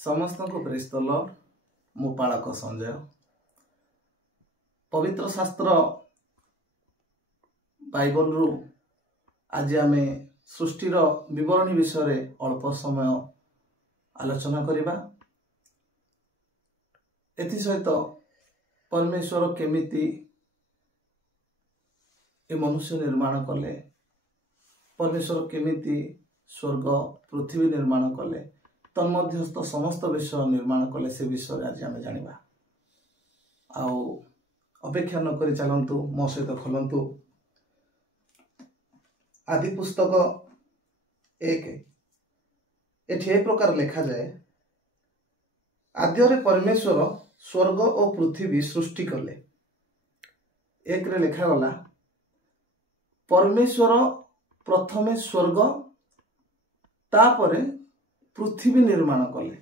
समस्त को praise the Lord. मु पालक संजय। पवित्र शास्त्र बाइबल रु आज आमे सृष्टिर विवरणी विषय अल्प समय आलोचना करिबा। एथि सहित परमेश्वर केमिति ए मनुष्य निर्माण कले, परमेश्वर केमिति स्वर्ग पृथ्वी निर्माण कले, तन्मध्यस्थ समस्त विषय निर्माण कले, से विषय आज आम जानिबा। आउ अपेक्षा न करी चलंतु मो सहित खोलंतु आदि पुस्तक 1। एठी ए प्रकार लिखा जाए, आद्ୟରେ परमेश्वर स्वर्ग और पृथ्वी सृष्टि कले। 1 रे लिखा गला, परमेश्वर प्रथमे स्वर्ग तापरे पृथ्वी निर्माण कले।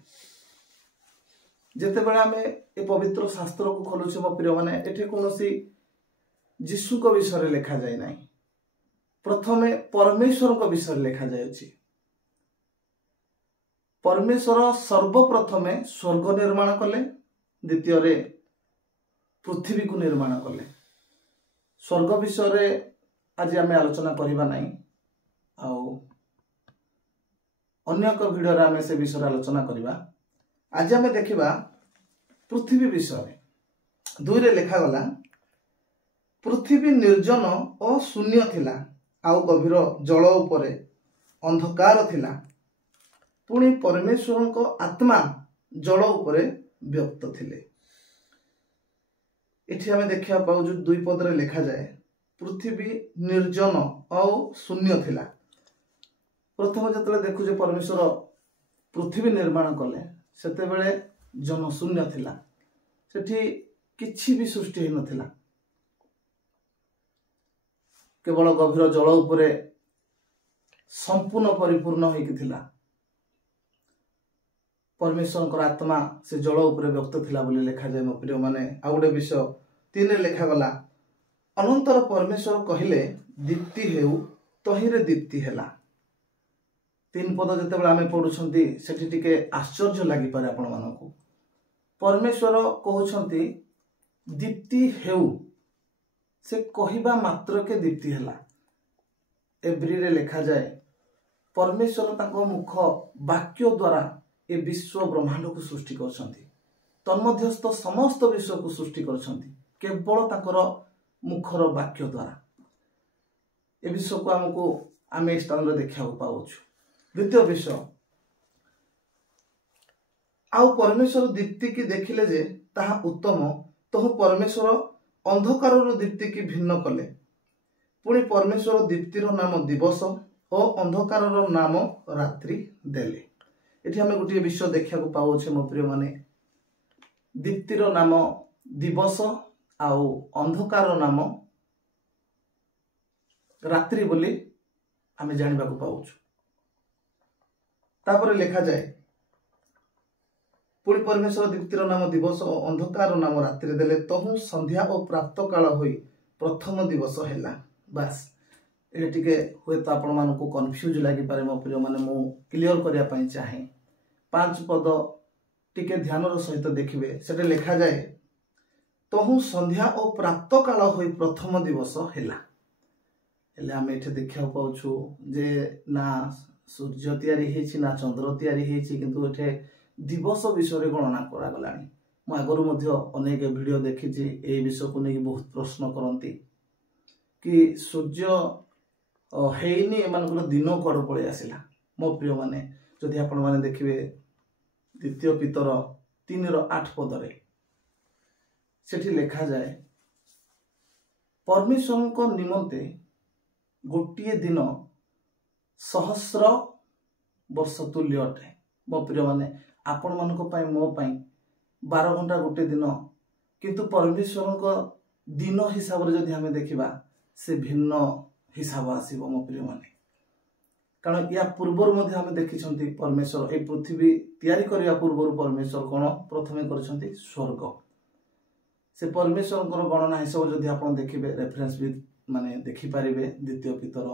जेते बेले आमे ए पवित्र शास्त्र को खोलुछे मो प्रिय माने, एठी कोनोसी यीशु को विषय लिखा जाय नाही, प्रथमे परमेश्वर को विषय लिखा जायछि। परमेश्वर सर्वप्रथमे स्वर्ग निर्माण कले, द्वितीय रे पृथ्वी को निर्माण कले। स्वर्ग विषय आज आमे आलोचना करिबा नाही, आउ अन्य एक वीडियो रे आमे से विषय आलोचना करिबा। आज आमे देखिबा पृथ्वी विषय। 2 रे लिखा गला, पृथ्वी निर्जन और शून्य थिला, आउ गभीर जल उपरे अंधकार थिला, पुणी परमेश्वर को आत्मा जल उपरे व्यक्त थिले। एठी आमे देखिया पाउ जो 2 पद रे लिखा जाए, पृथ्वी निर्जन और शून्य थिला। प्रथम जतले देखु जे परमेश्वर पृथ्वी निर्माण कले, सेते बेले जन शून्य थिला, सेठी किछि भी सृष्टि हेइ नथिला, केवल गभीर जल उपरे संपूर्ण परिपूर्ण होइकि थिला। परमेश्वर आत्मा से जल उपरे व्यक्त थिला बोली लिखा जाए। मो प्रिय माने आ गोटे विषय 3 रे लिखा गला, अनंतर परमेश्वर कहिले दीप्ति हेउ, तहिरे दीप्ति हेला। 3 पद जते बेला आमे पढुछंती सेठी टिके आश्चर्य लागि पारे आपण मानकु। परमेश्वर कहउछंती दीप्ति हेउ, से कहिबा मात्र के दीप्ति हेला। एब्री रे लिखा जाए, परमेश्वर ताको मुख वाक्य द्वारा ए विश्व ब्रह्मांड को सृष्टि करछंती, तन्मध्यस्थ समस्त विश्व को सृष्टि करछंती केवल ताकर मुखर वाक्य द्वारा। ए विश्व को हमको आमे स्थान रे देखिया पाउछु। द्वितीय विषय, आउ परमेश्वर दीप्ति की देखिले जे ताहा उत्तम, तहु परमेश्वर अंधकार दीप्ति की भिन्न कले। पुणी परमेश्वर दीप्तिर नाम दिवस और अंधकार नाम रात्रि देले। एठी हमें गोटे विषय देखा पाउछे मो प्रिय माने, दीप्तिर नाम दिवस आउ अंधकार नाम रात्रि बोली आमे जानिबा को पाउछु। तापर लिखा जाए, पुणी परमेश्वर दीप्तिर नाम दिवस और अंधकार नाम रात्रि देले, तहु संध्या और प्राप्त काल होई प्रथम दिवस हैला। बस ये टिके हुए तो आपण मानको कंफ्यूज लागि पारे मो प्रिय माने, मु क्लियर करिया पई चाहे। 5 पद टिके ध्यान रो सहित देखिबे। सेटे लिखा जाए, तहु संध्या और प्राप्त काल होई प्रथम दिवस हैला। हेले आमे एठे देखिया पाउछु जे ना सूर्य तयारी हेछि ना चंद्र तयारी हेछि, किंतु एठे दिवस विषय गणना करा गलानी। मु आगरु मध्य अनेक वीडियो देखिछि ए विषय को नै बहुत प्रश्न करंती कि सूर्य हेइनी एमानकर दिन कड़ पळे आसिला। मो प्रिय माने, जदि आपण माने देखिबे द्वितीय पितर 3:8 पद रे सेठी लिखा जाए, परमेश्वर को निमंते गोटिए दिन सहस्र वर्ष तुल्य अटे। मो प्रिय माने, आपण मानको पई मो पई 12 घंटा गोटे दिन, किंतु परमेश्वर को दिन हिसाब रे जदि हमें देखिबा से भिन्न हिसाब आसीबो मो प्रिय माने। कारण या पूर्वर मध्ये हमें देखिछंती परमेश्वर ए पृथ्वी तयारी करिया पूर्वर परमेश्वर कोन प्रथमे करछंती स्वर्ग। से परमेश्वर गणना हिसाब जदि आपण देखिबे, रेफरेंस भी माने देखि पारिबे। द्वितीय पितर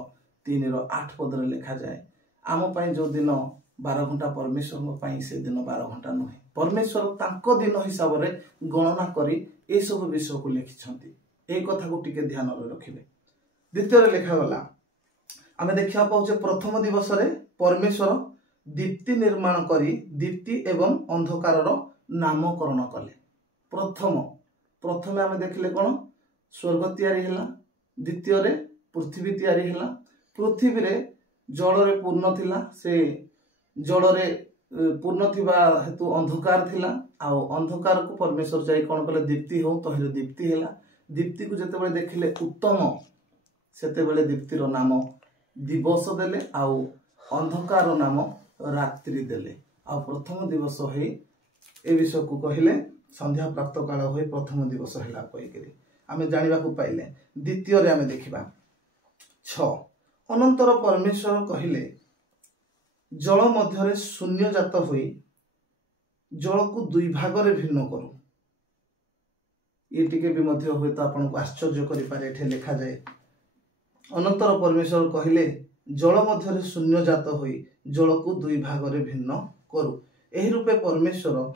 3:8 पद रे लिखा जाए, आम पई जो दिन 12 घंटा परमेश्वर से दिन 12 घंटा नुहे परमेश्वर तांको दिन हिसाब से गणना करी ए सब विषय को लिखिछंती ए कथा को टिके ध्यान रखिबे। द्वितीय लिखा गला आमे देखा पाउचे प्रथम दिवस रे परमेश्वर दीप्ति निर्माण करी दीप्ति एवं अंधकार नामकरण कले। प्रथम आमे देखले कोन स्वर्ग तैयारी हैला द्वितीय रे पृथ्वी तैयारी हैला पृथ्वी रे जल रे पूर्ण थिला से जल रे पूर्ण थिबा हेतु अंधकार थिला आ अंधकार को परमेश्वर जाई कोन कले दीप्ति हो तहिले दीप्ति हैला दीप्ति को जते बेले देखिले उत्तम सेते बेले दीप्ति रो नाम दिवस देले आउ अंधकार नाम रात्रि देले आ प्रथम दिवस है ए विषय को कहले संध्या प्राप्त काल होई प्रथम दिवस हैला कहि के आमे जानिबा को पाइले। द्वितीय रे आमे देखिबा 6 अनंतर परमेश्वर कहले जल मध्य शून्य जात होई जल को दुई भाग रे भिन्न करू। ये टिके भी मध्य हुए तो आपन को आश्चर्य करि पारे एठे लिखा जाए अनंतर परमेश्वर कहले जल मध्य शून्य जात होई जल को दुई भाग रे भिन्न करू। एही रूपे परमेश्वर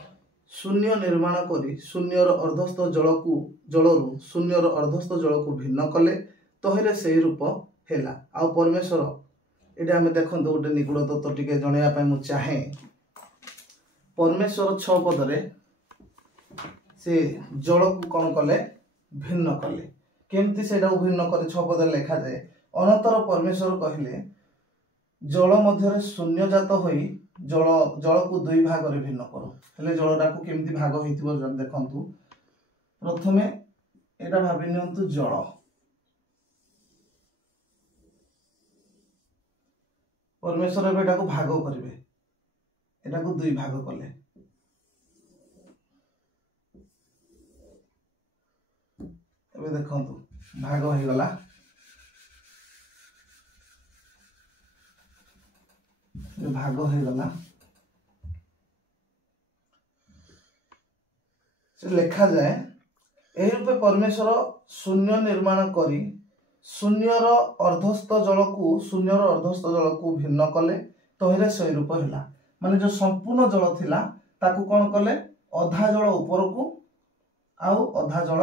शून्य निर्माण करी शून्यर अर्धस्थ जलरू शून्यर अर्धस्थ जल को भिन्न कले तहिरे सेही रूप हैला। आ परमेश्वर एटा हमें देखंतु गोटे निगूढ़ तत्व टिके जणैया पय मु चाहे परमेश्वर 6 पद रे से जल को कौन कले भिन्न कले केमती सेटा भिन्न करे 6 पद लिखा जाए अनंतर परमेश्वर कहले जल मध्य शून्य जात होई जल को दुई भाग रे भिन्न करो हेले जलटा को केमती भाग होइतिबो देखंतु प्रथमे एटा भाबि नियंतु जल परमेश्वर एटा को भाग करिवे एटा को दुई भाग कले एबे देखंतु भाग हो गला भाग हो गला से लिखा जाए एही रूपे परमेश्वर शून्य निर्माण करी शून्यर अर्धस्थ जल को भिन्न कले तहिरे सही रूप हैला माने जो संपूर्ण जल थिला ताकू कौन कले अधा जल ऊपर को आउ अधा जल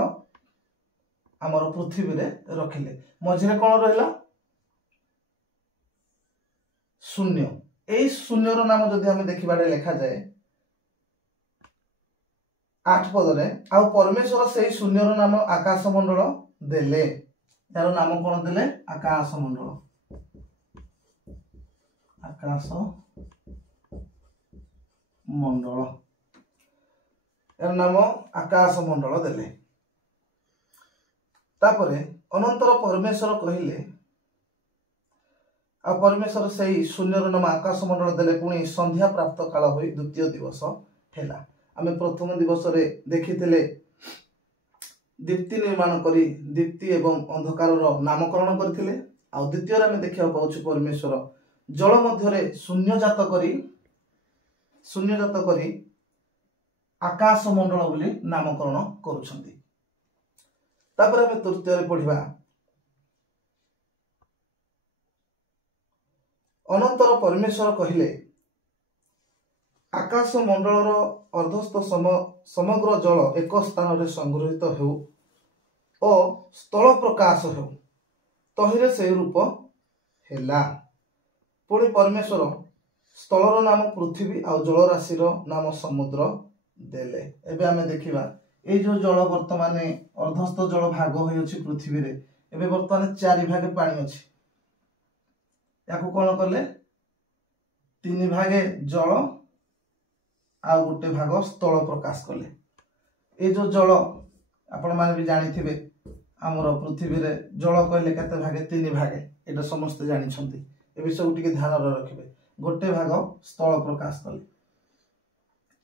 आमर पृथ्वी रे रखिले मझिरे कौन रहिला शून्य एई शून्यर नाम जदि हमें देखिबाडे लिखा जाए 8 पद रे आउ परमेश्वर सेई शून्यर नाम आकाश मंडल देले यार नाम कौन देले आकाश मंडल यार नाम आकाश मंडल देले तापरे अनंतर परमेश्वर कहले आ परमेश्वर सेई शून्यर नाम आकाश मंडल देले पुणी संध्या प्राप्त काल होई द्वितीय दिवस हैला। आमे प्रथम दिवस रे देखिथिले दीप्ति निर्माण करी दीप्ति एवं अंधकार नामकरण करथिले आ द्वितीय रे आमे देखिया पाउछु परमेश्वर जल मध्य शून्य जात करी आकाश मंडल बोली नामकरण करुछंती। तापर आमे तृतीय रे पढिबा अनंतर परमेश्वर कहले आकाश मंडलर अर्धस्थ समग्र जल एक स्थान रे संग्रहित हो और स्थल प्रकाश हो तहिरे से रूप हैला। पुणी परमेश्वर स्थलर नाम पृथ्वी आ जलराशि नाम समुद्र देले। एबे आमे देखिबा ए जो जल वर्तमान अर्धस्थ जल भाग होई अछि पृथ्वी रे एबे वर्तमान 4 भागे पानी अछि याकू कौन कले 3 भागे जल आ गोटे भाग स्थल प्रकाश कले। ए जो जल आपण माने भी जानि थिबे हमर पृथ्वी रे जल कहले केते भागे 3 भागे एटा समस्त जानि छथि ए विषय टिके ध्यान रखिबे गोटे भाग स्थल प्रकाश कले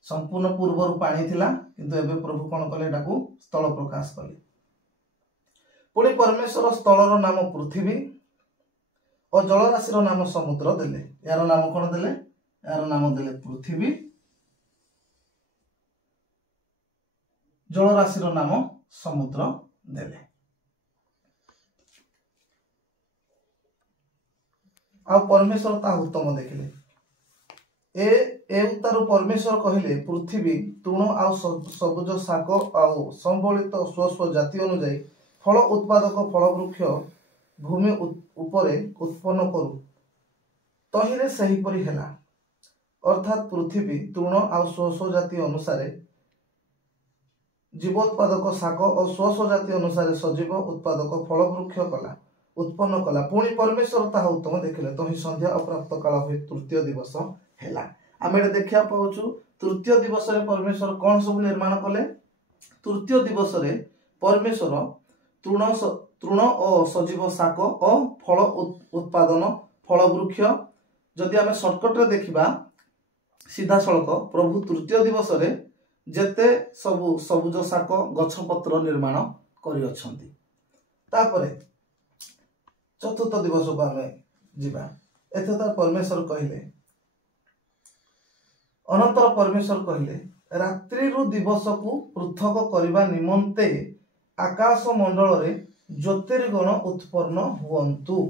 संपूर्ण पूर्व पानी थिला किंतु एबे प्रभु कौन कले एटाकू स्थल प्रकाश कले। पुणी परमेश्वर स्थलर नाम पृथ्वी और जलराशि नाम समुद्र देले यार नाम कौन देले यार नाम देले पृथ्वी जलराशि नाम समुद्र देले। आ परमेश्वर ता उत्तम देखिले ତାର परमेश्वर कहले पृथ्वी तृण आउ सबुज शाक आउ संबलित स्व स्व जाति अनुଯାयी फल उत्पादक फल वृक्ष भूमि उपरे उत्पन्न करू तहिरे सेहीपरि हेला। अर्थात पृथ्वी तृण आउ स्व स्व जाति अनुसार जीवोत्पादक शाक और स्व स्व जाति अनुसार सजीव उत्पादक फल वृक्ष कला उत्पन्न कला। पुणी परमेश्वर ताहा उत्तम देखिले तही संध्या अप्राप्त काल हुई तृतीय दिवस हेला। आम एटा देखा पाऊँ तृतीय दिवस रे परमेश्वर कौन सब निर्माण कले। तृतीय दिवस रे परमेश्वर तृण और सजीव शाक और फल उत्पादन फल वृक्ष जदि आम सर्टकट रे देखिबा सीधा सड़क प्रभु तृतीय दिवस रे जेते सबु सबुज शाक गछपत्र निर्माण करि अछंती। तापरे चतुर्थ दिवस को आम जीवा एथता परमेश्वर कहले अनंतर परमेश्वर कहले रात्रि रु दिवस को पृथक करने निमंते आकाश मंडल रे ज्योतिर्गण उत्पन्न हुअन्तु।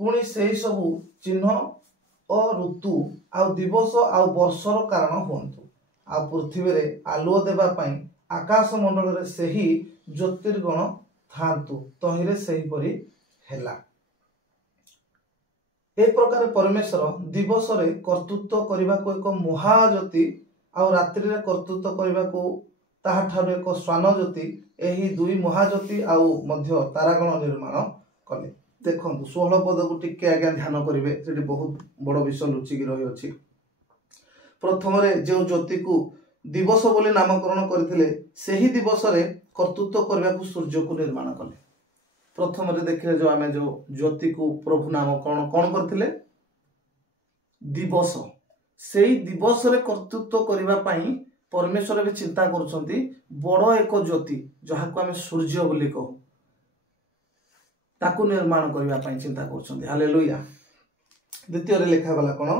पुणी से सबु चिन्ह और ऋतु आ दिवस आ वर्षर कारण हुअन्तु। आ पृथ्वी रे आलुओ देबा पई आकाश मंडल रे सेही ज्योतिर्गण थांतु तहिरे सेही परि हेला। ए प्रकार परमेश्वर दिवस रे कर्तृत्व करने को एक महाज्योति आ रात्रि रे कर्तृत्व करने को ताहा ठारू एक स्वान ज्योति एही दुई महाज्योति आउ मध्य तारागण निर्माण कले। देखंतु 16 पद को टिके आज्ञा ध्यान करिवे सेठी बहुत बड़ विषय लुचिकी रही अछि। प्रथम रे जो ज्योति को दिवस बोली नामकरण करथिले सेही दिवस रे कर्तृत्व करने को सूर्य को निर्माण कले। प्रथम रे देखिले जो आमे जो ज्योति को प्रभु नामकरण कौन करथिले दिवस सेही दिवस रे कर्तृत्व करबा पई परमेश्वर भी चिंता करुछंती बड़ एक ज्योति जहा को आमे सूर्य बोली कहू ताकू निर्माण करबा पई चिंता करुछंती। हालेलुया। द्वितीय रे लिखा गला कोन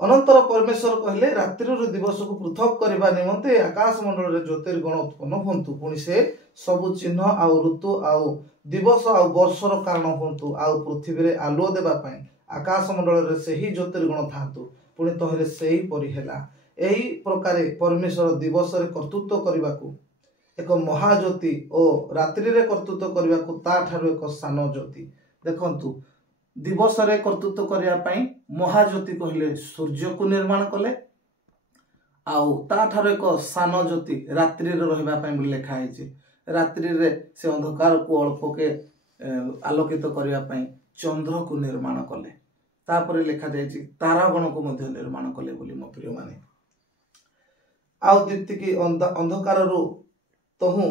अनंतर परमेश्वर कहले रात्रि रो दिवस को पृथक करबा निमंते आकाश मंडल रे ज्योतिर्गण उत्पन्न होंतु। पुणी से सबु चिन्ह आउ ऋतु आउ दिवस आउ वर्षर कारण होंतु। आउ पृथ्वी रे आलुओ देबा पई आकाश मंडल रे सेही ज्योतिर्गण थांतु। पुणी तहिरे सेही परि हेला। एही प्रकारे परमेश्वर दिवस रे कर्तृत्व करबा को एक महाज्योति और रात्रि रे कर्तृत्व करबा को ता ठारू एक सान ज्योति। देखंतु दिवस रे कर्तृत्व करबा पई महाज्योति कहले सूर्य को निर्माण कले आउ ता ठारू एक सान ज्योति रात्रि रे रहबा पई बोली लिखा है। रात्रि रे से अंधकार को अल्प के आलोकित करबा पई चंद्र को निर्माण कले। तापर लिखा जायछि तारागण को मध्य निर्माण कले बोली मो प्रिय माने। आउ दीप्ति की अंधकार रो तहु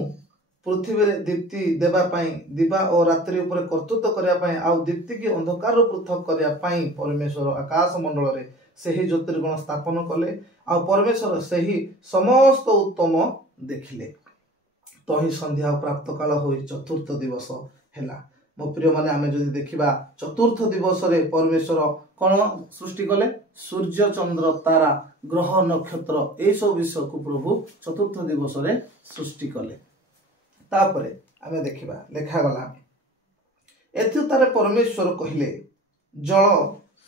पृथ्वी रे दीप्ति देबा पई दिवा और रात्रि ऊपर कर्तृत्व करबा पई आउ दीप्ति की अंधकार रो पृथक करबा पई परमेश्वर आकाश मंडल रे सेही ज्योतिर्गण स्थापन कले। आउ परमेश्वर सेही समस्त उत्तम देखिले। तही संध्या प्राप्त काल होई चतुर्थ दिवस हेला। मो प्रिय माने आमे जदि देखिबा चतुर्थ दिवस रे परमेश्वर कोन सृष्टि कले सूर्य चंद्र तारा ग्रह नक्षत्र ए सब विषय को प्रभु चतुर्थ दिवस रे सृष्टि कले। तापरे आमे देखिबा लेखा गला एथुतारे परमेश्वर कहिले जल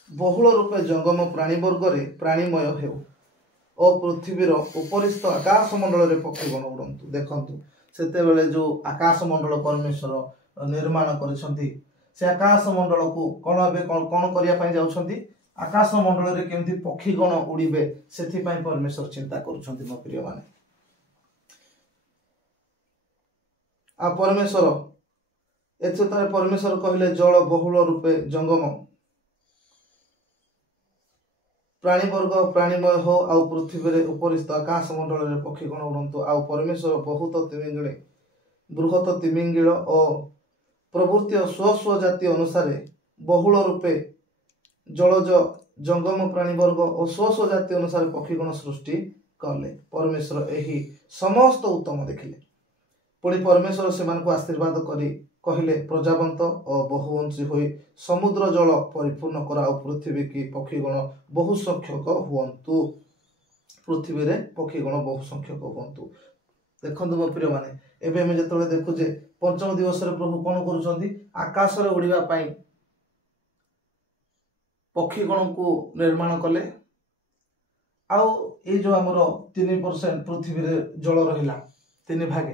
बहुल रूपे जंगम प्राणी वर्ग रे प्राणीमय हेउ और पृथ्वीर उपरिस्थ आकाश मंडल रे पक्षीगण उड़ंतु। देखंतु सेते बेले जो आकाश मंडल परमेश्वर निर्माण करिसंती से आकाश मंडल को कोन अबे कोन करिया पई जाउछंती आकाश मंडल रे केमथि पक्षीगण उड़ीबे सेथि पई परमेश्वर चिंता करुछंती। मो प्रिय माने आ परमेश्वर एथुतारे परमेश्वर कहले जल बहुल रूपे जंगम प्राणी वर्ग प्राणीमय हो आउ पृथ्वी रे उपरिस्थ आकाश मंडल रे पक्षीगण उड़ंतु। आउ परमेश्वर बहुत तिमिंगिले बृहत तिमिंगिल और प्रवृत्ति स्व स्व जाति अनुसार बहुल रूपे जलज जंगम प्राणी वर्ग और स्व स्व जाति अनुसार पक्षीगण सृष्टि कले। परमेश्वर एही समस्त उत्तम देखिले। पुणी परमेश्वर सेमान को आशीर्वाद करी कहले प्रजावंत और बहुवंशी होई समुद्र जल परिपूर्ण करा और पृथ्वी की पक्षीगण बहु संख्यक हुअन्तु। पृथ्वी रे पक्षीगण बहु संख्यक हुअन्तु। देखंतु मो प्रिय माने एबे हम जतले देखु जे पंचम दिवस रे प्रभु कोन करूछंती आकाश रे उड़ीबा पई पक्षीगण को निर्माण कले आउ ये जो आमर 3% पृथ्वी रे जल रहिला 3 भागे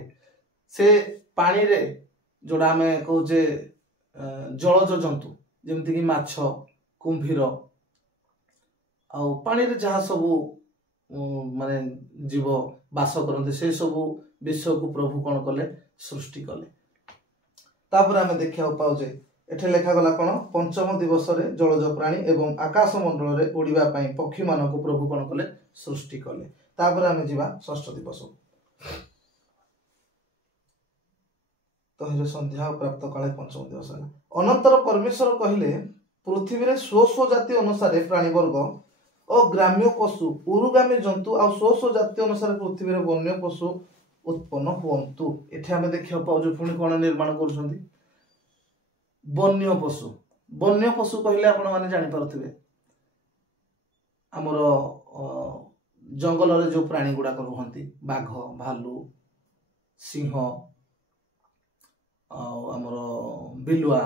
से पानी रे जोड़ा आम कहे जलज जंतु जमती कि माछ कुंभीर आउ पानी रे जहाँ सबू माने जीव बास करते से सबू विश्व को प्रभु कौन कले सृष्टि कले। तापर आम देखा पाऊे एठे लेखा गला कौन पंचम दिवस रे जलज प्राणी एवं आकाश मंडल रे उड़ीबा पई पक्षी मानक प्रभु कौन कले सृष्टि कले। तापर आम जीवा षष्ठ दिवस तहिरे संध्या प्राप्त काले पंचम दिवस है। अनंतर परमेश्वर कहले पृथ्वी रे स्व स्व जाति अनुसार प्राणी वर्ग और ग्राम्य पशु उरुगामी जंतु आ स्व स्व जाति अनुसार पृथ्वी रे वन्य पशु उत्पन्न हुअन्तु। एठे आमे देखिया पाउजु पुणी कोन निर्माण करूछंती वन्य पशु कहले आपण माने जानि पारुथिबे हमर जंगल रे जो प्राणी गुडा रहंती बाघ भालू सिंह आमर बिलुआ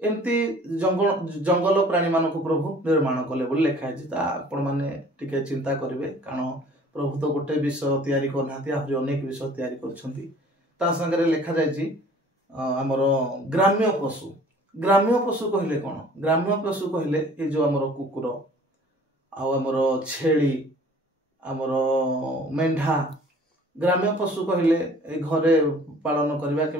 एमती जंगल प्राणी मानक प्रभु निर्माण कले बोली लिखा है। आपण माने टिके चिंता करेंगे कारण प्रभु तो गोटे विषय तैयारी करना आहरी अनेक विषय तैयारी करछंती। ता संगे लिखा जायछि आमर ग्राम्य पशु कहले कौन ग्राम्य पशु कहले ये जो आमर कुकुर आमर छेली आमर मेंढा ग्राम्य पशु कहले घरे पालन करवा कि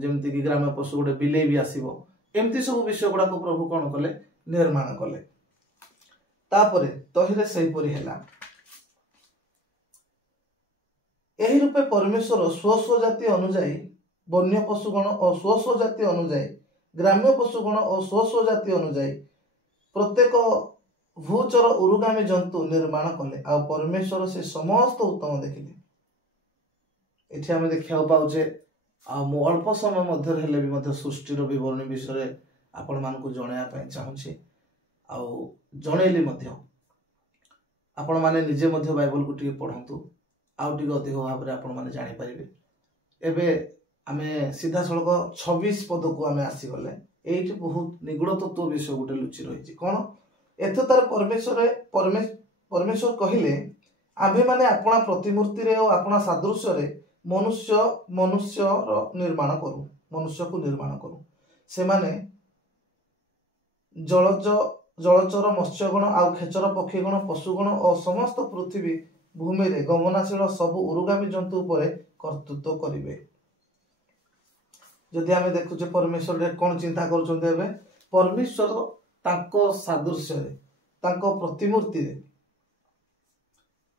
जमती कि ग्राम्य पशु गोटे बिले भी आसो एमती सब विषय गुड़ाक प्रभु कौन कले निर्माण कले। तापरे तहिरे सेहीपरि हैला एही रूपे परमेश्वर स्व स्व जाति अनुजाई वन्य पशुगण और स्व स्व जाति अनुजाई ग्राम्य पशुगण और स्व स्व जाति अनुजाई प्रत्येक भूचर उरुगामी जंतु निर्माण कले आ परमेश्वर से समस्त उत्तम देखिले। एठी आमे देखिया पाउचे मु अल्प समय मध्य हेले भी मध्य सृष्टिर विवरणी विषय आपण मानकु जणाया पय चाहूछि आ जणैली मध्य आपण माने निजे मध्य बाइबल को टिके पढंतु आउ टिके अधिक भाव रे आपण माने जानि परिबे। एबे आमे सीधा सड़क 26 पद को आमे आसी गले एठी बहुत निगूढ़ तत्व विषय गोटे लुचि रहिछि कोन एतो तार परमेश्वर कहिले आम्भे माने आपणा प्रतिमूर्ति रे और आपणा सादृश्य रे मनुष्य निर्माण करू मनुष्य को निर्माण करू से माने जलचर मत्स्यगण आउ खेचर पक्षीगण पशुगण और समस्त पृथ्वी भूमि रे गमनाशील सबु उरुगामी जंतु उपरे कर्तृत्व करिवे। जदि आमे देखुचे परमेश्वर रे कोन चिंता करूछन्ते एबे परमेश्वर तांको सादृश्य रे तांको प्रतिमूर्ति रे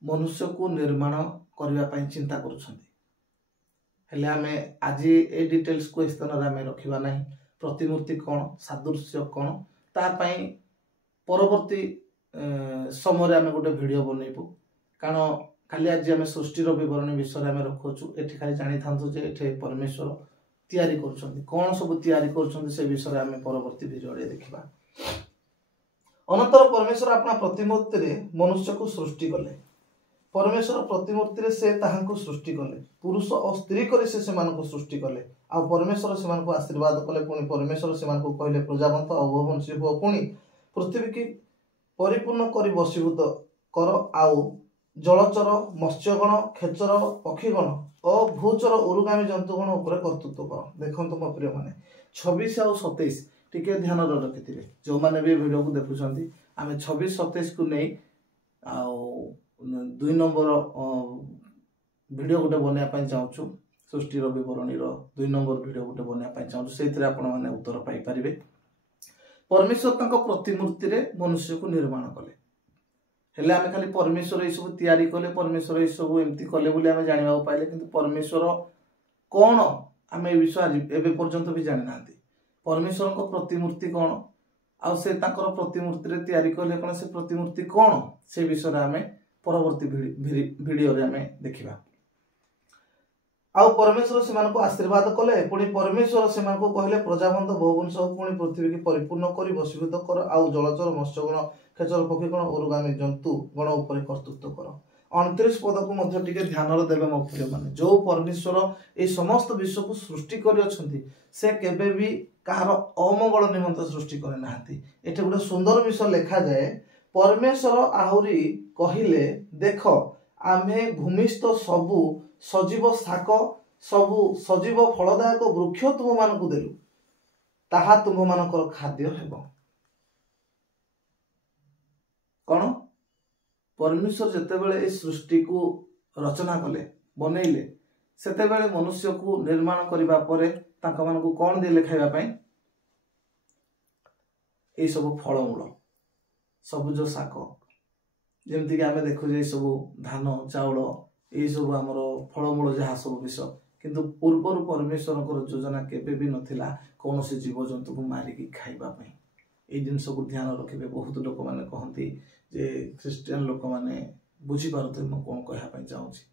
मनुष्य को निर्माण करबा पई चिंता करूछन्ते हेले आमे आज ए डिटेल्स को स्थान रे आमे रखिबा नाही। प्रतिमूर्ति कोन सादृश्य कोन ता पई परवर्ती समय आमे गोटे वीडियो बनैबो कारण खाली आज आमे सृष्टिर विवरणी विषय आमे रखुछु एठी खाली जानि थांतु जे एठी परमेश्वर तैयारी करूछन्ती कोन सब तैयारी करूछन्ती से विषय आमे परवर्ती वीडियो रे देखिबा। अनंतर परमेश्वर अपना प्रतिमूर्ति रे मनुष्य को सृष्टि कले परमेश्वर प्रतिमूर्ति रे से ताहांको सृष्टि कले पुरुष और स्त्री करे से मानको सृष्टि कले आ परमेश्वर से मानको आशीर्वाद कले पुणी परमेश्वर से मानको कहले प्रजावंत और बहुवंशी हो पुणी पृथ्वी की परिपूर्ण करी वशीभूत कर आउ जलचर मत्स्यगण खेचर पक्षीगण और भूचर उरुगामी जंतुगण उपरे कर्तृत्व कर। देखंतु मो प्रिय माने 26 और 27 टिके ध्यान रखिथिबे जो माने भी वीडियो को देखुछंती आमे 26 27 को नै आ 2 नंबर वीडियो गोटे बनया पई चाहूछु सृष्टिर विवरणीर 2 नंबर वीडियो गोटे बनया पई चाहूछु सेथिरे आपण माने उत्तर पाई परिबे। परमेश्वर तांको प्रतिमूर्ति रे मनुष्य को निर्माण कले हेले आमे खाली परमेश्वर ए सब तैयारी कले परमेश्वर ए सब एम्ति कले बोली आमे जानिबा पाइले किंतु परमेश्वर कोन आमे ए विषय एबे पर्यंत भी जानि नांती परमेश्वर को प्रतिमूर्ति कोन आ से तांकर प्रतिमूर्ति रे तैयारी कले कोन से प्रतिमूर्ति कोन से विषय रे आमे परवर्ती वीडियो रे आमे देखिबा। आउ परमेश्वर से मानको आशीर्वाद कले पुणी परमेश्वर से मानको कहले प्रजावंत बहुवंश पुणी पृथ्वी की परिपूर्ण करी वशीभूत कर आउ जलचर मत्स्यगण खेचर पक्षीगण उरुगामी जंतु गण उपरे कर्तृत्व कर। 29 पद को मध्य टिके ध्यान रे देबे मो प्रिय माने जो परमेश्वर ए समस्त विश्व को सृष्टि करि अछंती से केबे भी कहार अमंगल निमंत सृष्टि करे नाहंती। एठे गुटे सुंदर विषय लिखा जाए परमेश्वर आहुरी कहिले देख आम्हे भूमिस्थ सबु सजीव शाक सबु सजीव फलदायक वृक्ष तुम मानक देलु ताहा तुम मानकर खाद्य हेब। कौन परमेश्वर जेतेबेले ए सृष्टि को रचना कले बनैले सेतेबेले मनुष्य को निर्माण करिबा परे तांका मानकु कोन देले खाइबा पई ए सब फलमूल सबुज शाक जेमति कि आमे देखु जे सब धान चाउल ए सब हमरो फलमूल जहा सब विष किंतु पूर्वर परमेश्वर योजना केबे भी नथिला कौन से जीव जंतु को मारिकी खाइबा पई। ए जिनस को ध्यान रखिबे। बहुत लोक माने कहंती जे क्रिश्चियन लोक माने बुझी पारते म कोन कहया पई चाहूची।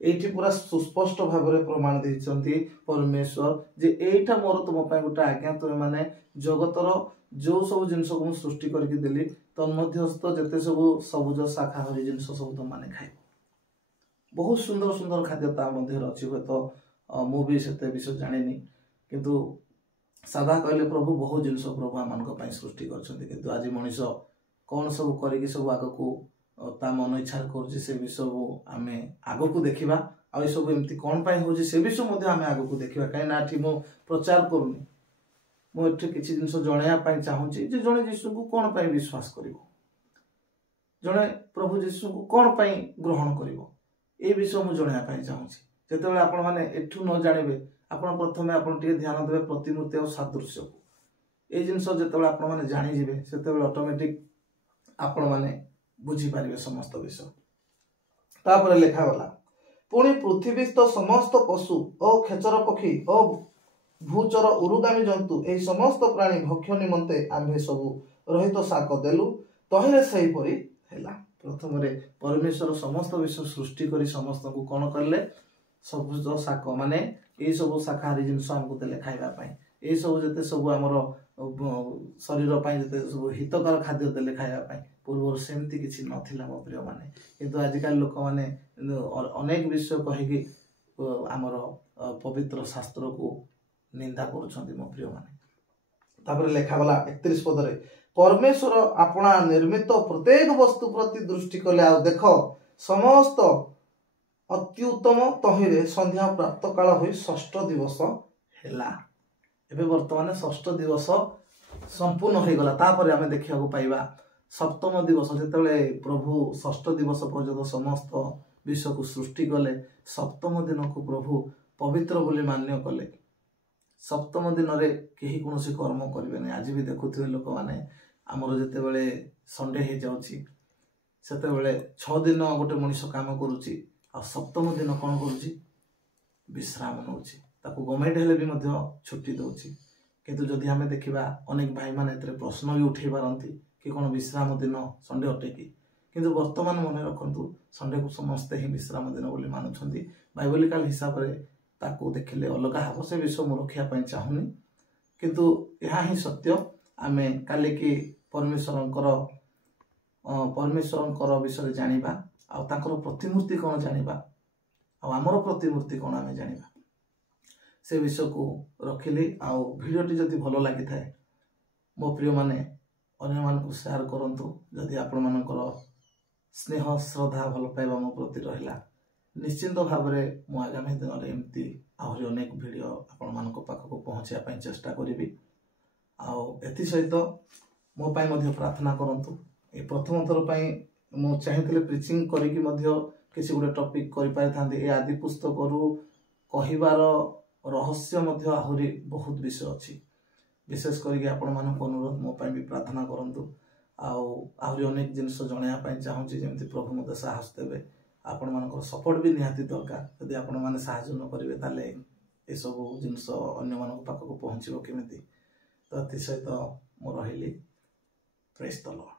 एठी पूरा सुस्पष्ट भाव में प्रमाण देइचंती परमेश्वर जे एटा मोर तुम पई गोटा आज्ञा तुम माने जगतर जो सब जिनस को सृष्टि करके देली तन्मध्यस्थ जेते सब सबुज शाकाहारी जिनस सब तुम माने खाइ। बहुत सुंदर सुंदर खाद्य ता मध्य अछि हो तो मु भी सेते विषय जानिनी किंतु सादा कहले प्रभु बहुत जिनस प्रभु आमान को पई सृष्टि करछंती किंतु आज मनुष्य कौन सब करिकी सब आग को ता मन इच्छा कर से विषय आमे आग को देखा आ सब एमती कौन पाई हो से विषय मध्य आमे आग को देखा कहीं मु प्रचार करूनी मुझे किसी जिन जनवाई चाहूँगी जे जड़े जीशु को कौन पाई विश्वास कर जड़े प्रभु जीशु को कौन पाई ग्रहण कर विषय मुझे जनवाई चाहूँगी। जिते आपण मैंने एठू न जानवे आपण प्रथम आपण ध्यान देवे प्रतिमूर्ति और सादृश्य को ये जिनस जो आपण मैंने जाणीजे से ऑटोमेटिक आपण मैंने बुझीपारे समस्त विषय। तापर लेखा गला पुणी पृथ्वीस्थ समस्त पशु और खेचर पक्षी और भूचर उरुगामी जंतु ए समस्त प्राणी भक्ष्य निमंते आम्भे सबु रहित शाक देलु तहिले सही परी हैला। प्रथम रे परमेश्वर समस्त विश्व सृष्टि करी समस्त को कोन करले सबुज शाक माने ए सब शाकाहारी जिनस हमको देले खाइबा पई ए सब जते सब हमर शरीर पई जते सब हितकर खाद्य देले खाइबा पई पूर्व सेमती किसी नथिला मो प्रिय माने किंतु आजिकल लोक माने अनेक विषय कहिकी हमर पवित्र शास्त्र को निंदा करुछंती मो प्रिय माने। तापर लेखा गला 31 पद रे परमेश्वर आपणा निर्मित प्रत्येक वस्तु प्रति दृष्टि कले आ देख समस्त अत्युत्तम तहिरे संध्या प्राप्त काल होई षष्ठ दिवस हैला। एबे वर्तमान षष्ठ दिवस संपूर्ण हो गला। तापर आमे देखिया को पाइबा सप्तम दिवस जेतेबेले प्रभु षष्ठ दिवस पर्यंत समस्त विश्व को सृष्टि कले सप्तम दिन को प्रभु पवित्र बोली मान्य कले। सप्तम दिन रे केही कोनोसी कर्म करिवे नै। आज भी देखुथिबे लोक माने हमर जेतेबेले संडे हे जाउची सेतेबेले 6 दिन गोटे मनुष्य काम करूची आ सप्तम दिन कोन करूची विश्राम नउची ताको गवर्नमेंट हेले भी मध्य छुट्टी दउची किंतु जदि हमें देखिबा अनेक भाई माने एतरे प्रश्न भी उठै पारंती कि कोन विश्राम दिन संडे अटे कि किंतु वर्तमान मन रखंतु संडे को समस्त ही विश्राम दिन बोली मानुछंती। बाइबलिकल हिसाब रे ताको देखिले अलग हम से विषय मु रखिया पई चाहुनी किंतु यह ही सत्य। आमे काले कि परमेश्वरंकर विषय जानिबा आ तांकर प्रतिमूर्ति कोन जानिबा आ हमर प्रतिमूर्ति कोन आमे जानिबा से विषय को रखिली। आ वीडियोटी जदि भलो लागि थाए मो प्रिय माने अन्य मान को शेयर करंतु। जदि आपण मानकर स्नेह श्रद्धा भल पाइबा मो प्रति रहिला निश्चिंत भाव में मु आगामी दिन में एमती आहरी अनेक वीडियो आपण मानक पाखक पहुँचा पई चेष्टा करिवि। एथि सहित मो पाई मध्य प्रार्थना करंतु। ए प्रथम थर पई मु चाहिथिले प्रीचिंग करिकि मध्य किसी गोटे टॉपिक करि पारि थांती। ए आदि पुस्तक रु कहिबार रहस्य मध्य आहरी बहुत विषय अछि। विशेष करिकि आपण मानक अनुरोध मो पाई भी प्रार्थना करंतु। आहरी अनेक जिनिस जणैया पई चाहूची जेमति प्रभु मते साहस देबे। आपण मानकर सपोर्ट भी निहाती दरकार। यदि आपण माने साहाय्य न करिवे ताले ए सब जिनिस अन्य मानक पाखक पहुँचीबो केमिति। तो एथि सहित मो रहिली। Praise the Lord.